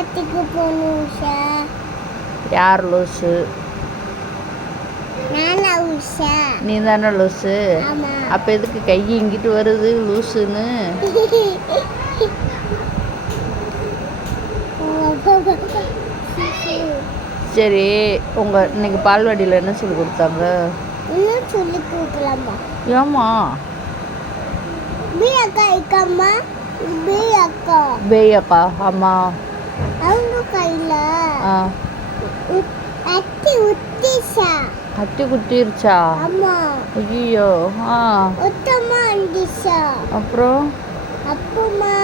கற்றுக்க போகணும் உஷா. யார் லூஸு நானா உஷா. நீ தானே ஆமா. அப்போ எதுக்கு கை இங்கிட்டு வருது லூஸுன்னு சரி உங்கள் இன்னைக்கு பால்வாடியில் என்ன சொல்லி கொடுத்தாங்க? இன்னும் சொல்லி கொடுக்கலாமா ஏம்மா? பி அக்கா பி ஆமாம் அவங்க கையில் அட்டி உத்திஷா கட்டி குத்திருச்சா? அம்மா ஐயோ ஆ. உத்தமா அண்டிஷா அப்புறம்? அப்பமா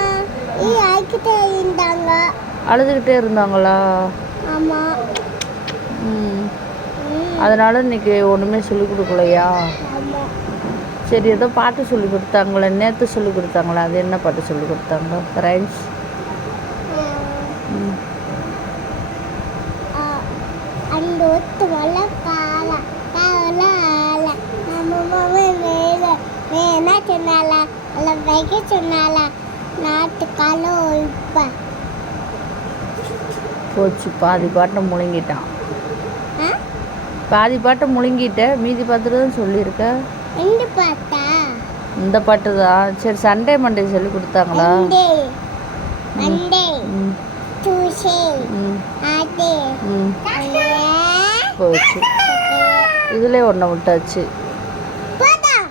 ஏ ஆய்கிட்டே இருந்தாங்க. அழுதுகிட்டே இருந்தாங்களா? ஆமா. ம். அதனால இன்னைக்கு ஒன்றுமே சொல்லி கொடுக்கலையா? ஆமா. சரி ஏதோ பாட்டு சொல்லி கொடுத்தாங்களே நேற்று சொல்லி கொடுத்தாங்களா அது என்ன பாட்டு சொல்லி கொடுத்தாங்க ஆ, அந்த ஒத்து மலை கால கால ஆல நம்ம மாமே வேணா சொன்னால அல்ல வைக்க சொன்னால. நாட்டு காலம் இப்ப போச்சு பாதி பாட்டை முழுங்கிட்டான். பாதி பாட்டை முழுங்கிட்ட மீதி பாட்டு தான் சொல்லியிருக்க. எங்க பார்த்தா இந்த பாட்டு தான் சரி சண்டே மண்டே சொல்லி கொடுத்தாங்களா? மண்டே மண்டே ம் டூசே ம் ஆட்டே ம் போச்சு. இதிலே ஒன்றை விட்டாச்சு